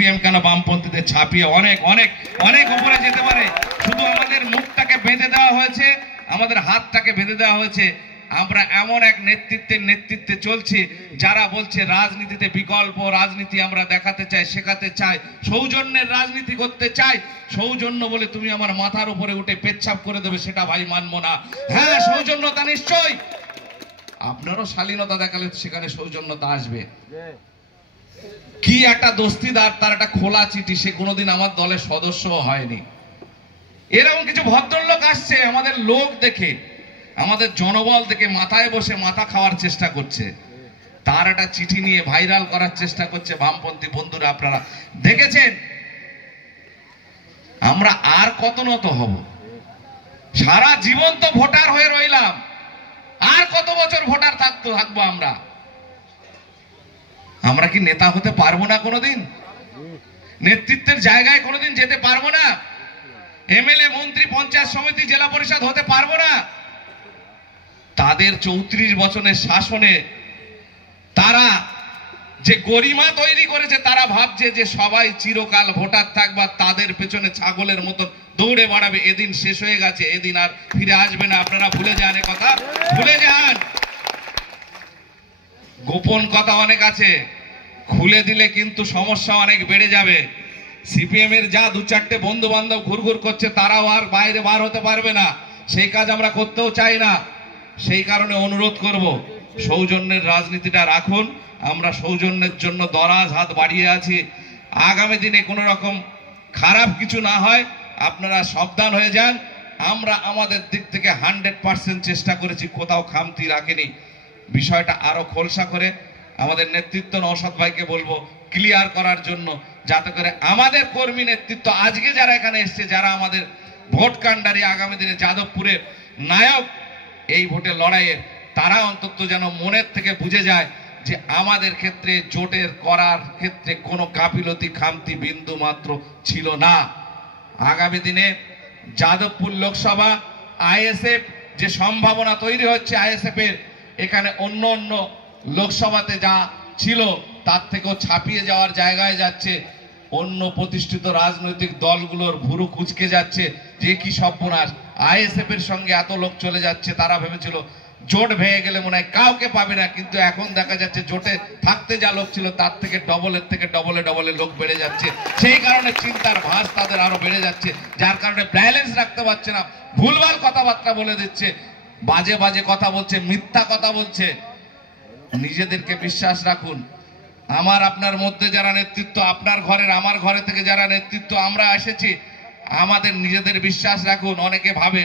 CPM কেন বামপন্থীদের ছাপিয়ে অনেক অনেক অনেক উপরে যেতে পারে। শুধু আমাদের মুখটাকে বেঁধে দেওয়া হয়েছে, আমাদের হাতটাকে বেঁধে দেওয়া হয়েছে। আমরা এমন এক নেতৃত্বে চলছি যারা বলছে রাজনীতিতে বিকল্প রাজনীতি আমরা দেখাতে চাই, শেখাতে চাই, সৌজন্যের রাজনীতি করতে চাই। সৌজন্য বলে তুমি আমার মাথার উপরে উঠে পেচ্ছাপ করে দেবে, সেটা ভাই মানবো না। হ্যাঁ, সৌজন্যতা নিশ্চয়, আপনারও শালীনতা দেখালে সেখানে সৌজন্যতা আসবে। কি একটা দস্তিদার, তার একটা খোলা চিঠি, সে কোনোদিন আমার দলের সদস্য হয়নি। এরকম কিছু ভদ্রলোক আসছে আমাদের লোক দেখে, আমাদের জনবল দেখে মাথায় বসে মাথা খাওয়ার চেষ্টা করছে, তার একটা চিঠি নিয়ে ভাইরাল করার চেষ্টা করছে। বামপন্থী বন্ধুরা আপনারা দেখেছেন। আমরা আর কত নত হব? সারা জীবন তো ভোটার হয়ে রইলাম, আর কত বছর ভোটার থাকবো আমরা? আমরা কি নেতা হতে পারবো না কোনোদিন? নেতৃত্বের জায়গায় কোনোদিন যেতে পারবো না? এমএলএ, মন্ত্রী, পঞ্চায়েত সমিতি, জেলা পরিষদ হতে পারবো না? তাদের 34 বছরের শাসনে তারা যে গরিমা তৈরি করেছে, তারা ভাবছে যে সবাই চিরকাল ভোটার থাকবে, তাদের পেছনে ছাগলের মতো দৌড়ে বেড়াবে। এদিন শেষ হয়ে গেছে, এদিন আর ফিরে আসবে না। আপনারা ভুলে যান, এ কথা ভুলে যান। গোপন কথা অনেক আছে, খুলে দিলে কিন্তু সমস্যা অনেক বেড়ে যাবে। সিপিএম এর যা 2-4টে বন্ধু বান্ধব ঘুরঘুর করছে, তারাও আর বাইরে বার হতে পারবে না। সেই কাজ আমরা করতেও চাই না। সেই কারণে অনুরোধ করব, সৌজন্যের রাজনীতিটা রাখুন। আমরা সৌজন্যের জন্য দরাজ হাত বাড়িয়ে আছি। আগামী দিনে কোনো রকম খারাপ কিছু না হয়, আপনারা সাবধান হয়ে যান। আমরা আমাদের দিক থেকে 100% চেষ্টা করেছি, কোথাও খামতি রাখিনি। বিষয়টা আরো খোলসা করে আমাদের নেতৃত্ব নওশাদ ভাইকে বলবো ক্লিয়ার করার জন্য, যাতে করে আমাদের কর্মী নেতৃত্ব আজকে যারা এখানে এসছে, যারা আমাদের ভোট কাণ্ডারি, আগামী দিনে যাদবপুরের নায়ক এই ভোটের লড়াইয়ের, তারা অন্তত যেন মনের থেকে বুঝে যায় যে আমাদের ক্ষেত্রে জোটের করার ক্ষেত্রে কোনো গাফিলতি খামতি বিন্দু মাত্র ছিল না। আগামী দিনে যাদবপুর লোকসভা আইএসএফ যে সম্ভাবনা তৈরি হচ্ছে, আইএসএফ এর এখানে অন্য অন্য লোকসভাতে যা ছিল তার থেকেও ছাপিয়ে যাওয়ার জায়গায় যাচ্ছে। অন্য প্রতিষ্ঠিত রাজনৈতিক দলগুলোর ভুরু কুঁচকে যাচ্ছে যে কি সর্বনাশ, আইএসএফ এর সঙ্গে এত লোক চলে যাচ্ছে। তারা ভেবেছিল জোট ভেঙে গেলে মনে হয় কাউকে পাবে না, কিন্তু এখন দেখা যাচ্ছে জোটে থাকতে যা লোক ছিল তার থেকে ডবলের থেকে ডবলে লোক বেড়ে যাচ্ছে। সেই কারণে চিন্তার ভাঁজ তাদের আরো বেড়ে যাচ্ছে, যার কারণে ব্যালেন্স রাখতে পারছে না, ভুলভাল কথাবার্তা বলে দিচ্ছে, বাজে বাজে কথা বলছে, মিথ্যা কথা বলছে। নিজেদেরকে বিশ্বাস রাখুন। আমার আপনার মধ্যে যারা নেতৃত্ব, আপনার ঘরের আমার ঘরে থেকে যারা নেতৃত্ব আমরা এসেছি, আমাদের নিজেদের বিশ্বাস রাখুন। অনেকে ভাবে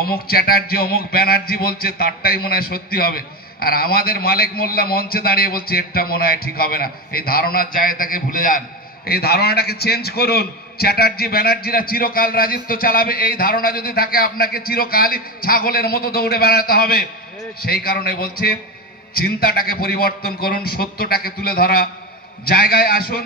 অমুক চ্যাটার্জি অমুক ব্যানার্জি বলছে তারটাই মনে হয় সত্যি হবে, আর আমাদের মালিক মোল্লা মঞ্চে দাঁড়িয়ে বলছে এটা মনে হয় ঠিক হবে না। এই ধারণার জায়গাটাকে ভুলে যান, এই ধারণাটাকে চেঞ্জ করুন। চ্যাটার্জি ব্যানার্জিরা চিরকাল রাজত্ব চালাবে, এই ধারণা যদি থাকে আপনাকে চিরকালই ছাগলের মতো দৌড়ে বেড়াতে হবে। সেই কারণে বলছে চিন্তাটাকে পরিবর্তন করুন, সত্যটাকে তুলে ধরা জায়গায় আসুন,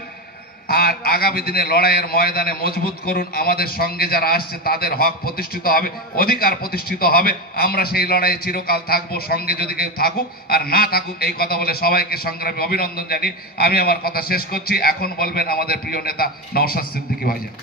আর আগামী দিনে লড়াইয়ের ময়দানে মজবুত করুন। আমাদের সঙ্গে যারা আসছে তাদের হক প্রতিষ্ঠিত হবে, অধিকার প্রতিষ্ঠিত হবে। আমরা সেই লড়াইয়ে চিরকাল থাকবো, সঙ্গে যদি কেউ থাকুক আর না থাকুক। এই কথা বলে সবাইকে সংগ্রামী অভিনন্দন জানিয়ে আমি আমার কথা শেষ করছি। এখন বলবেন আমাদের প্রিয় নেতা নওশাদ সিদ্দিকী ভাইজান।